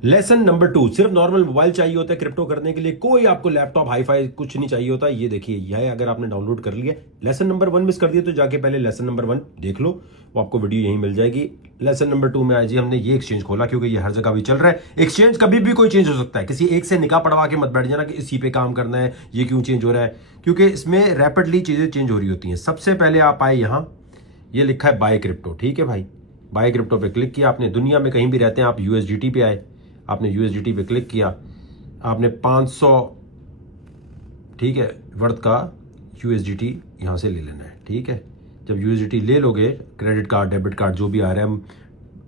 Lesson number 2, सिर्फ normal mobile चाहिए होता है क्रिप्टो करने के लिए, कोई आपको लैपटॉप हाईफाई कुछ नहीं चाहिए होता। ये देखिए, यह अगर आपने डाउनलोड कर लिया, लेसन नंबर 1 मिस कर दिया तो जाके पहले लेसन नंबर 1 देख लो, वो आपको वीडियो यहीं मिल जाएगी। लेसन नंबर 2 में आज हमने ये एक्सचेंज खोला क्योंकि ये हर जगह भी चल रहा है। एक्सचेंज कभी भी कोई चेंज हो सकता है, किसी एक से निकाह पड़वा के मत बैठ जाना कि इसी पे काम करना है, ये क्यों चेंज हो रहा है, क्योंकि इसमें रैपिडली चीजें चेंज हो रही होती हैं। सबसे पहले आप आए यहाँ, ये लिखा है बाय क्रिप्टो, ठीक है भाई। बाय क्रिप्टो पे क्लिक किया आपने, दुनिया में कहीं भी रहते हैं आप, यूएसडीटी पे आए, आपने यूएसडीटी पे क्लिक किया, आपने 500 ठीक है वर्थ का यूएसडीटी यहाँ से ले लेना है, ठीक है। जब यूएसडीटी ले लोगे, क्रेडिट कार्ड डेबिट कार्ड जो भी आ रहा है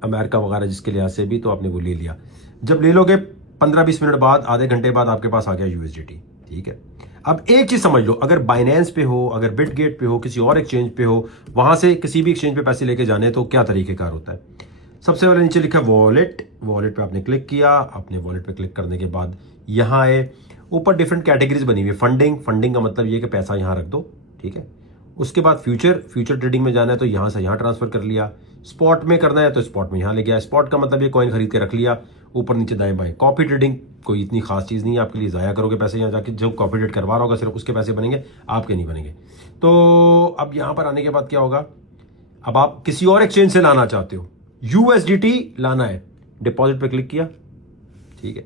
अमेरिका वगैरह जिसके लिहाज से भी, तो आपने वो ले लिया। जब ले लोगे 15-20 मिनट बाद, आधे घंटे बाद आपके पास आ गया यूएसडीटी, ठीक है। अब एक चीज समझ लो, अगर बाइनेंस पे हो, अगर बिटगेट पे हो, किसी और एक्सचेंज पे हो, वहां से किसी भी एक्सचेंज पे पैसे लेके जाने तो क्या तरीकेकार होता है। सबसे पहले नीचे लिखा है वॉलेट, वॉलेट पे आपने क्लिक किया। आपने वॉलेट पे क्लिक करने के बाद यहाँ आए, ऊपर डिफरेंट कैटेगरीज बनी हुई है। फंडिंग, फंडिंग का मतलब ये कि पैसा यहाँ रख दो, ठीक है। उसके बाद फ्यूचर, फ्यूचर ट्रेडिंग में जाना है तो यहाँ से यहाँ ट्रांसफर कर लिया। स्पॉट में करना है तो स्पॉट में यहाँ ले गया। स्पॉट का मतलब ये कॉइन खरीद के रख लिया, ऊपर नीचे दाएं बाएं। कॉपी ट्रेडिंग कोई इतनी खास चीज़ नहीं है आपके लिए, ज़ाया करोगे पैसे यहाँ जाके, जो कॉपी ट्रेड करवा रहा होगा सिर्फ उसके पैसे बनेंगे, आपके नहीं बनेंगे। तो अब यहाँ पर आने के बाद क्या होगा, अब आप किसी और एक्सचेंज से लाना चाहते हो, यूएसडीटी लाना है, डिपॉजिट पे क्लिक किया, ठीक है।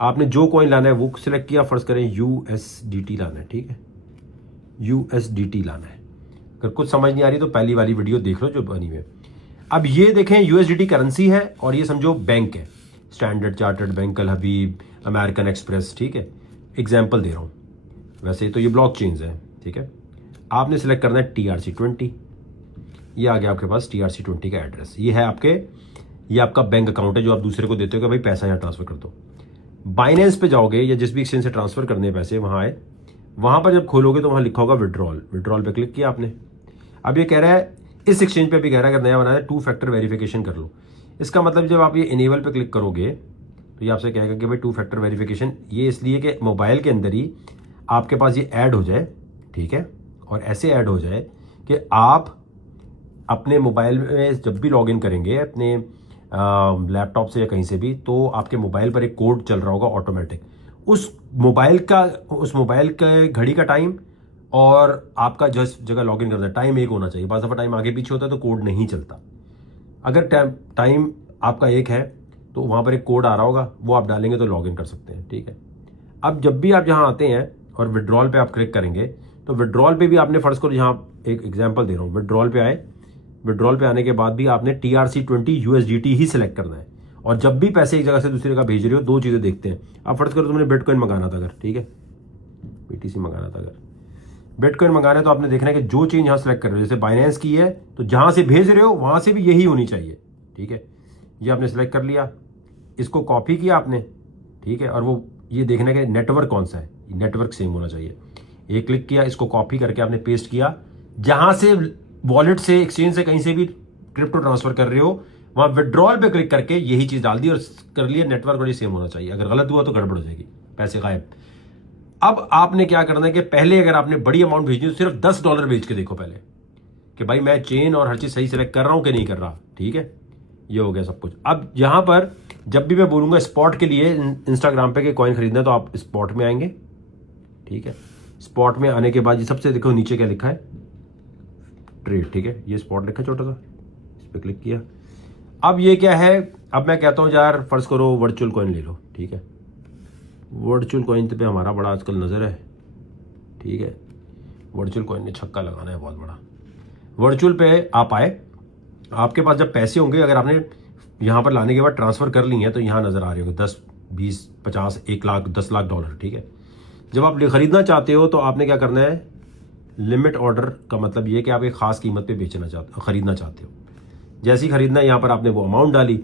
आपने जो कॉइन लाना है वो सिलेक्ट किया, फर्ज करें यूएसडीटी लाना है, ठीक है, यूएसडीटी लाना है। अगर कुछ समझ नहीं आ रही तो पहली वाली वीडियो देख लो जो बनी हुई है। अब ये देखें, यूएसडीटी करेंसी है और ये समझो बैंक है, स्टैंडर्ड चार्टर्ड बैंक, अल हबीब, अमेरिकन एक्सप्रेस, ठीक है। एग्जाम्पल दे रहा हूँ, वैसे तो ये ब्लॉक चेन्स है, ठीक है। आपने सिलेक्ट करना है TRC20, ये आ गया आपके पास TRC20 का एड्रेस, ये है आपके, ये आपका बैंक अकाउंट है जो आप दूसरे को देते हो कि भाई पैसा यहाँ ट्रांसफर कर दो। बाइनेंस पे जाओगे या जिस भी एक्सचेंज से ट्रांसफर करने हैं पैसे, वहाँ आए, वहाँ पर जब खोलोगे तो वहाँ लिखा होगा विड्रॉल, विड्रॉल पे क्लिक किया आपने। अब ये कह रहा है, इस एक्सचेंज पे भी कह रहा है अगर नया बनाया है 2 फैक्टर वेरिफिकेशन कर लो। इसका मतलब जब आप ये इनेबल पे क्लिक करोगे तो ये आपसे कहेगा कि भाई 2 फैक्टर वेरिफिकेशन, ये इसलिए कि मोबाइल के अंदर ही आपके पास ये ऐड हो जाए, ठीक है। और ऐसे ऐड हो जाए कि आप अपने मोबाइल में जब भी लॉगिन करेंगे अपने लैपटॉप से या कहीं से भी, तो आपके मोबाइल पर एक कोड चल रहा होगा ऑटोमेटिक, उस मोबाइल का घड़ी का टाइम और आपका जिस जगह लॉगिन करना है टाइम एक होना चाहिए। बाज़ दफ़ा टाइम आगे पीछे होता है तो कोड नहीं चलता। अगर टाइम आपका एक है तो वहाँ पर एक कोड आ रहा होगा, वो आप डालेंगे तो लॉगिन कर सकते हैं, ठीक है। अब जब भी आप यहाँ आते हैं और विड्रॉल पे आप क्लिक करेंगे तो विड्रॉल पे भी आपने, फर्ज करो यहाँ एक एग्जांपल दे रहा हूँ, विड्रॉल पे आए, विड्रॉल पे आने के बाद भी आपने TRC20 यूएसडीटी ही सिलेक्ट करना है। और जब भी पैसे एक जगह से दूसरी जगह भेज रहे हो, दो चीज़ें देखते हैं। आप फर्ज करो तुमने बिटकॉइन मंगाना था अगर, ठीक है, BTC मंगाना था अगर, बिटकॉइन मंगाना है तो आपने देखना है कि जो चीज़ यहाँ सेलेक्ट कर रहे हो, जैसे बाइनेंस की है तो जहाँ से भेज रहे हो वहाँ से भी यही होनी चाहिए, ठीक है। ये आपने सेलेक्ट कर लिया, इसको कॉपी किया आपने, ठीक है। और वो ये देखना है कि नेटवर्क कौन सा है, नेटवर्क सेम होना चाहिए। ये क्लिक किया, इसको कॉपी करके आपने पेस्ट किया, जहाँ से वॉलेट से, एक्सचेंज से, कहीं से भी क्रिप्टो ट्रांसफर कर रहे हो, वहाँ विड्रॉल पे क्लिक करके यही चीज़ डाल दी और कर लिया, नेटवर्क और सेम होना चाहिए। अगर गलत हुआ तो गड़बड़ हो जाएगी, पैसे गायब। अब आपने क्या करना है कि पहले अगर आपने बड़ी अमाउंट भेजनी तो सिर्फ $10 भेज के देखो पहले कि भाई मैं चेन और हर चीज़ सही सेलेक्ट कर रहा हूँ कि नहीं कर रहा, ठीक है। ये हो गया सब कुछ। अब यहाँ पर जब भी मैं बोलूँगा स्पॉट के लिए इंस्टाग्राम पे के कॉइन खरीदना है तो आप स्पॉट में आएंगे, ठीक है। स्पॉट में आने के बाद ये सबसे देखो नीचे क्या लिखा है, ट्रेड, ठीक है। ये स्पॉट लिखा है छोटा सा, इस पर क्लिक किया। अब ये क्या है, अब मैं कहता हूँ यार फर्ज करो वर्चुअल कॉइन ले लो, ठीक है। वर्चुअल कॉइन पे हमारा बड़ा आजकल नज़र है, ठीक है। वर्चुअल कॉइन ने छक्का लगाना है बहुत बड़ा। वर्चुअल पे आप आए, आपके पास जब पैसे होंगे, अगर आपने यहाँ पर लाने के बाद ट्रांसफ़र कर ली हैं तो यहाँ नज़र आ रहे होंगे 10, 20, 50, 1 लाख, 10 लाख डॉलर, ठीक है। जब आप खरीदना चाहते हो तो आपने क्या करना है, लिमिट ऑर्डर का मतलब ये कि आप एक ख़ास कीमत पे खरीदना चाहते हो। जैसे ही खरीदना है यहाँ पर आपने वो अमाउंट डाली,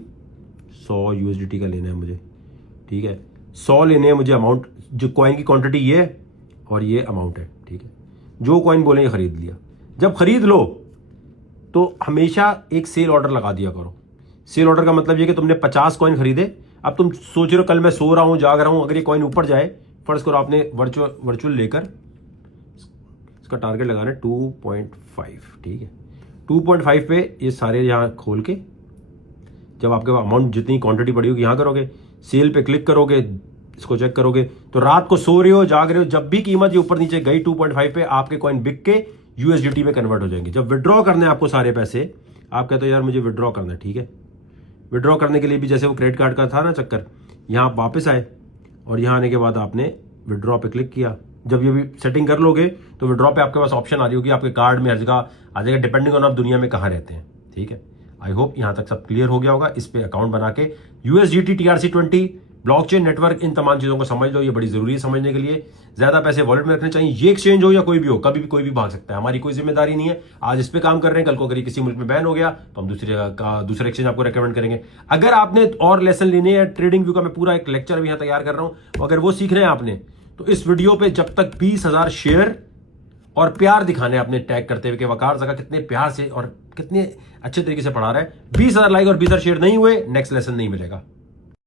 100 यूएसडीटी का लेना है मुझे, ठीक है। 100 लेने हैं मुझे अमाउंट, जो कॉइन की क्वांटिटी ये है और ये अमाउंट है, ठीक है। जो कॉइन बोलेंगे खरीद लिया। जब खरीद लो तो हमेशा एक सेल ऑर्डर लगा दिया करो। सेल ऑर्डर का मतलब ये कि तुमने 50 कॉइन खरीदे, अब तुम सोच रहे हो कल मैं सो रहा हूँ, जाग रहा हूँ, अगर ये कॉइन ऊपर जाए, फर्ज करो आपने वर्चुअल लेकर इसका टारगेट लगाना है 2.5, ठीक है। 2.5 पे ये सारे यहाँ खोल के, जब आपके अमाउंट जितनी क्वांटिटी बड़ी होगी यहाँ करोगे, सेल पे क्लिक करोगे, इसको चेक करोगे तो रात को सो रहे हो जाग रहे हो, जब भी कीमत ये ऊपर नीचे गई 2.5 पे, आपके कॉइन बिक के यूएसडीटी में कन्वर्ट हो जाएंगे। जब विड्रॉ करने आपको सारे पैसे, आप कहते हो यार मुझे विड्रॉ करना है, ठीक है। विड्रॉ करने के लिए भी जैसे वो क्रेडिट कार्ड का था ना चक्कर, यहाँ आप वापस आए और यहाँ आने के बाद आपने विड्रॉ पे क्लिक किया। जब ये भी सेटिंग कर लोगे तो विड्रॉ पे आपके पास ऑप्शन आ रही होगी, आपके कार्ड में हर जगह आ जाएगा, डिपेंडिंग ऑन आप दुनिया में कहाँ रहते हैं, ठीक है। आई होप यहाँ तक सब क्लियर हो गया होगा। इस पे अकाउंट बना के यूएसडीटी, TRC20, ब्लॉकचेन नेटवर्क, इन तमाम चीजों को समझ लो, ये बड़ी जरूरी है समझने के लिए। ज्यादा पैसे वॉलेट में रखने चाहिए। ये एक्सचेंज हो या कोई भी हो, कभी भी कोई भी भाग सकता है, हमारी कोई जिम्मेदारी नहीं है। आज इस पे काम कर रहे हैं, कल को अगर किसी मुल्क में बैन हो गया तो हम दूसरे एक्सचेंज आपको रेकमेंड करेंगे। अगर आपने और लेसन लेने हैं ट्रेडिंग व्यू का, मैं पूरा एक लेक्चर भी यहाँ तैयार कर रहा हूं, अगर वो सीख रहे हैं आपने, तो इस वीडियो पे जब तक 20,000 शेयर और प्यार दिखाने अपने टैग करते हुए कि वकार जगह कितने प्यार से और कितने अच्छे तरीके से पढ़ा रहा है, 20,000 लाइक और 20,000 शेयर नहीं हुए, नेक्स्ट लेसन नहीं मिलेगा।